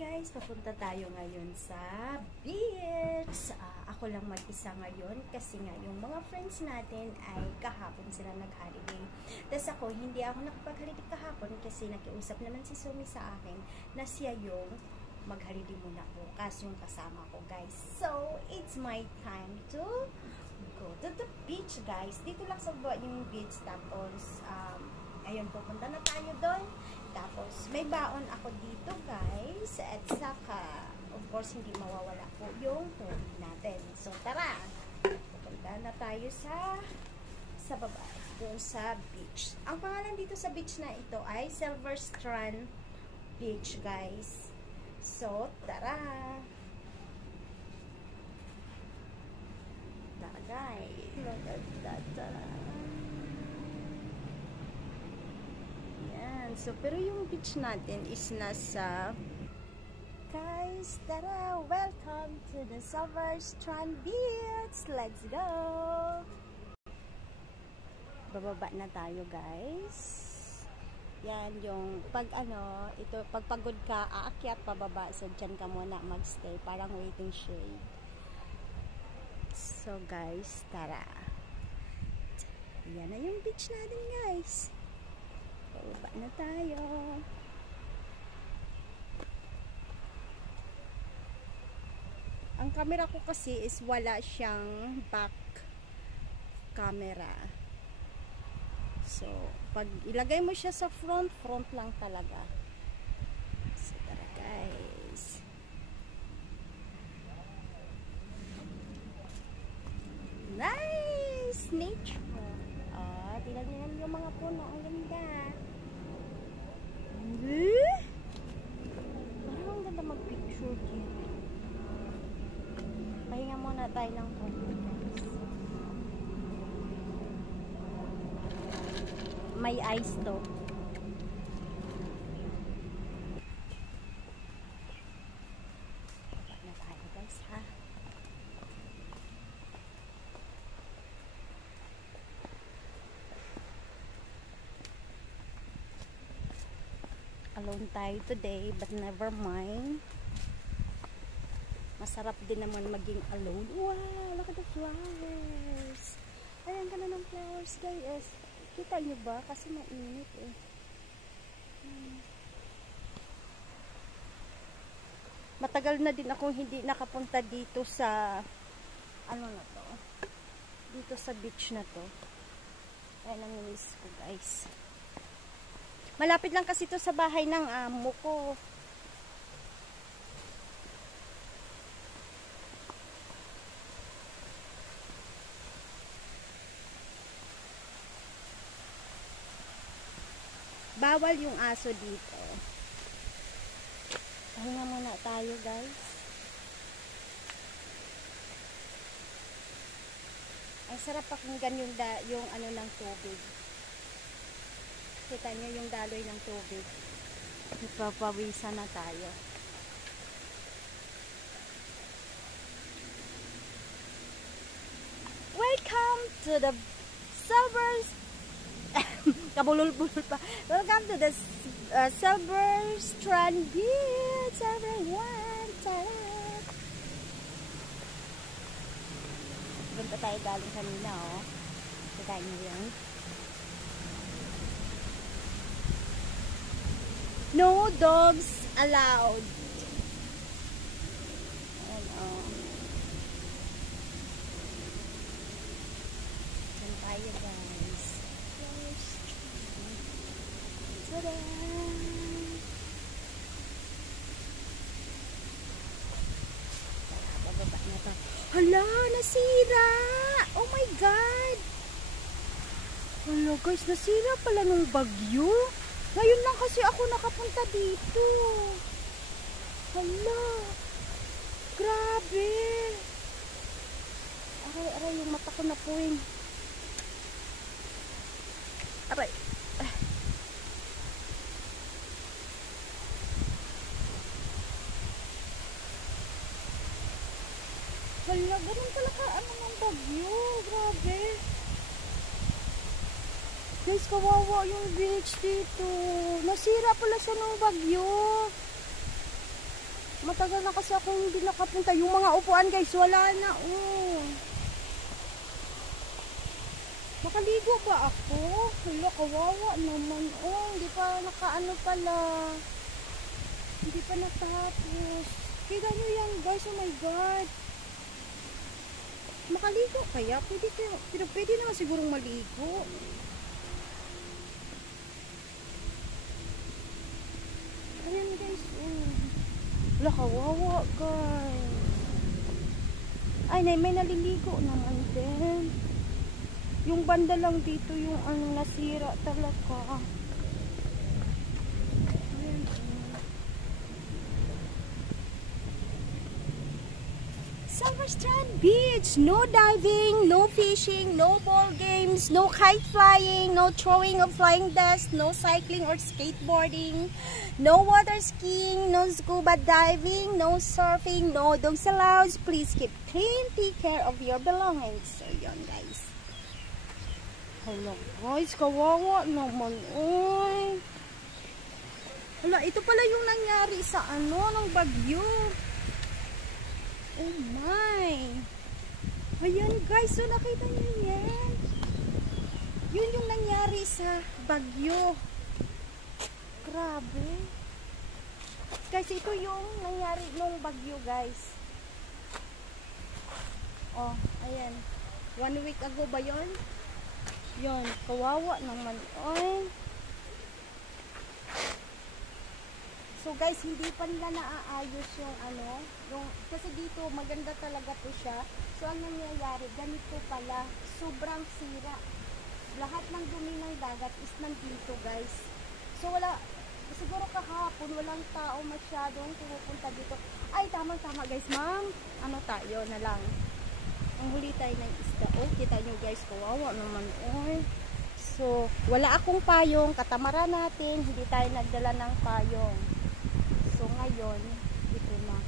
guys, papunta tayo ngayon sa beach. Ako lang mag-isa ngayon kasi nga yung mga friends natin ay kahapon sila nag-holiday. Tapos ako, hindi ako nakapag-holiday kahapon kasi nakiusap naman si Sumi sa akin na siya yung mag-holiday muna bukas yung kasama ko, guys. So, it's my time to go to the beach, guys. Dito lang sa baba yung beach. Tapos, ayun, pupunta na tayo doon. Tapos, may baon ako dito, guys. At saka, of course, hindi mawawala po yung tubig natin. So, tara! Pupunta na tayo sa baba, doon sa beach. Ang pangalan dito sa beach na ito ay Silver Strand Beach, guys. So, tara! Tara, guys. Tara. So, pero yung beach natin is nasa, guys, tara, welcome to the Silver Strand Beach. Let's go! Bababa na tayo, guys. Yan, yung pag pagpagod ka, aakyat pababa. So, dyan ka muna magstay. Parang waiting shade. So, guys, tara. Yan na yung beach natin, guys. Bababa na tayo. Ang camera ko kasi is wala siyang back camera. So, pag ilagay mo siya sa front lang talaga. So, tara, guys. Nice nature. Tingnan niyo yung mga puno. Ang ganda. Parang ang ganda mag-picture dito. Pahinga muna tayo ng konti, guys. May ice to. Baba na tayo, guys, ha? Alone tayo today, but never mind. Masarap din naman maging alone. Wow, look at the flowers. Ayan ka na ng flowers, guys. Kita nyo ba? Kasi mainit eh. Matagal na din akong hindi nakapunta dito sa dito sa beach na to. Ayan ang miss ko, guys. Malapit lang kasi ito sa bahay ng amo ko. Bawal yung aso dito. Pahinga muna tayo, guys. Ang sarap pakinggan yung ano ng tubig. Kita nyo yung daloy ng tubig. Ipapawisan na tayo. Welcome to the Silver Kabulul-bulul pa. Welcome to the Silver Strand Beach, everyone. Tara! Punta tayo galing kanina, oh. Kita nyo yan. No dogs allowed. Ayan, oh. Ayan tayo, guys. Tada! Tara, bababa na tayo. Hala, nasira! Oh my God! Hala, guys, nasira pala ng bagyo. Ngayon lang kasi ako nakapunta dito. Hala. Grabe. Aray, yung mata ko na puwing. Aray. Hala, ganun talaga ng bagyo. Grabe. Guys, kawawa yung beach dito. Nasira pala siya ng bagyo. Matagal na kasi akong hindi nakapunta. Yung mga upuan guys, wala na. Oh. Makaligo ba ako? Hala, kawawa naman. Oh, hindi pa nakaano pala. Hindi pa natapos. Kaya nyo yan guys, oh my god. Makaligo kaya? Pwede naman sigurong maligo. Ayan guys, oh. Wala, kawawa guys. Ay, may naliligo naman din. Yung banda lang dito yung nasira talaga. Ayan, Silver Strand Beach. No diving, no fishing, no ball games, no kite flying, no throwing of flying discs, no cycling or skateboarding, no water skiing, no scuba diving, no surfing, no dogs allowed. Please keep clean, take care of your belongings. So yun guys. Hello guys, kawawa naman. Oy. Hala, ito pala yung nangyari sa ng bagyo. Oh my. Ayan guys, so nakita niyo yan. Yun yung nangyari sa bagyo. Grabe. Guys, ito yung nangyari nung bagyo guys. Oh, ayan. 1 week ago ba yun? Yun, kawawa naman. Oy. So guys, hindi pa nila naaayos yung kasi dito maganda talaga po siya. So ang nangyayari, ganito pala, sobrang sira. Lahat ng dumi ng dagat is nandito guys. So wala, siguro kahapon walang tao masyadong pumupunta dito. Ay, tama guys, ma'am. Tayo na lang. Ang huli tayo ng isda. Oh, kita nyo guys, kawawa naman. Oy. So, wala akong payong, katamaran natin, hindi tayo nagdala ng payong. So, ngayon, ito na.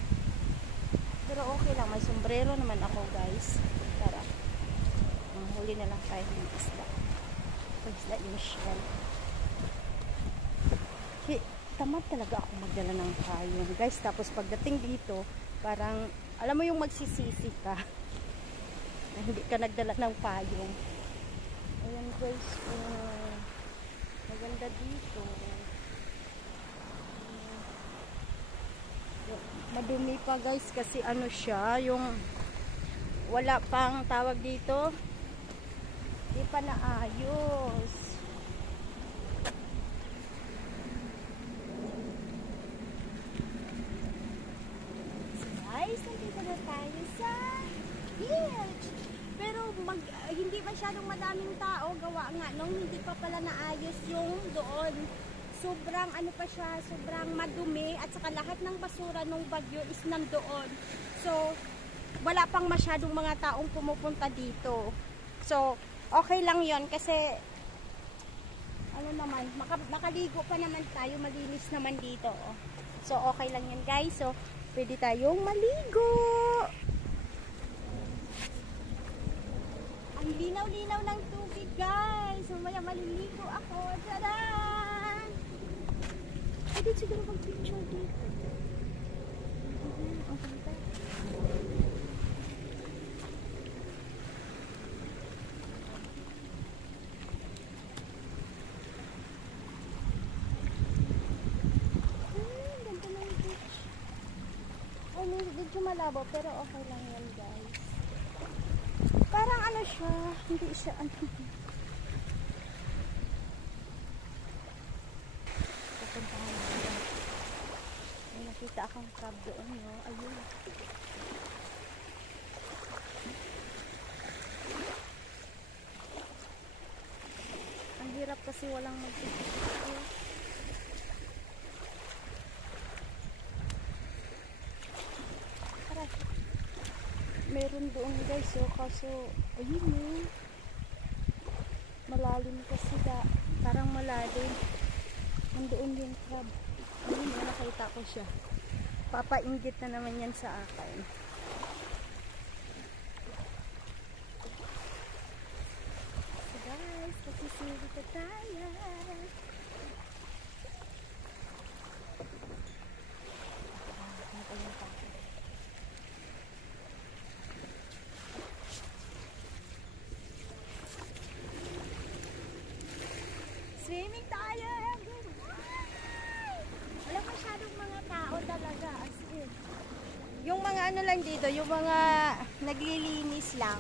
Pero okay lang, may sombrero naman ako guys. Tara. Huli na lang tayo ng isda. Isda yung shell. Tamad talaga ako magdala ng payong guys. Tapos pagdating dito, parang, alam mo yung magsisisi ka. Na hindi ka nagdala ng payong. Ayan guys, maganda dito. Madumi pa guys kasi siya, yung wala pang tawag dito. Hindi pa naayos. So guys, nandito na tayo sa beach. Pero hindi masyadong madaming tao, gawa nga nung hindi pa pala naayos yung doon. Sobrang pa siya, sobrang madumi at saka lahat ng basura nung bagyo is nandoon. So wala pang masyadong mga taong pumupunta dito. So okay lang yon kasi naman, makaligo pa naman tayo, malinis naman dito. Oh. So okay lang yan guys. So pwede tayong maligo. Ang linaw-linaw ng tubig guys. Mamaya maliligo ako. Tadaan! Pwede siguro mag-picture dito. Okay tayo. Ganda ng beach. Ay, medyo malabo pero okay lang yan guys. Parang siya, hindi siya pupuntahan natin. May nakita akong crab doon, no? Ayun. Ang hirap kasi walang magpipicture. Tara. Meron doon guys, so kaso ayun malalim kasi parang malalim. Nandoon yung crab. Ayun, nakita ko siya. Papainggit na naman yan sa akin. So guys, pagsisili ka tayo. Nakita ano lang dito, yung mga naglilinis lang.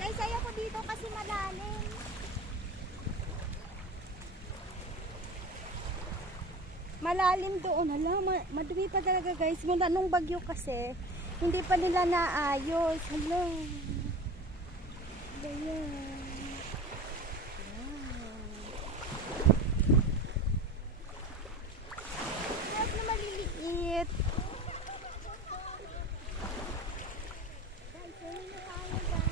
Guys, ayoko dito kasi malalim. Malalim doon. Hala, madumi pa talaga guys. Mula nung bagyo kasi, hindi pa nila naayos. Hala. Ayan. Huwag na maliliit. Guys, ayun na tayo guys.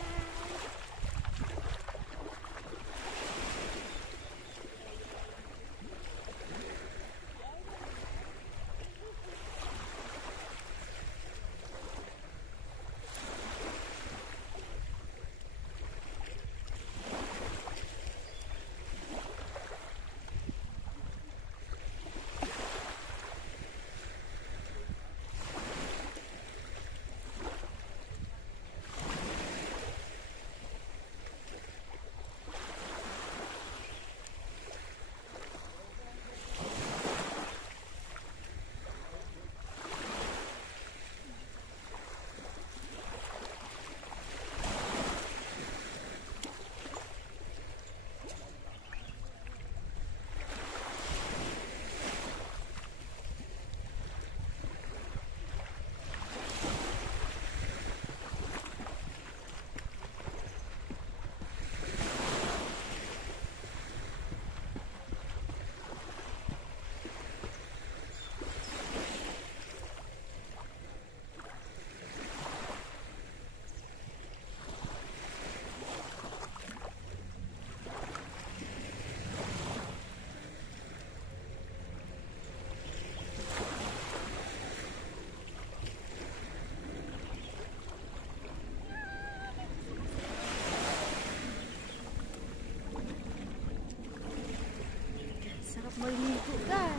Sarap maligo guys.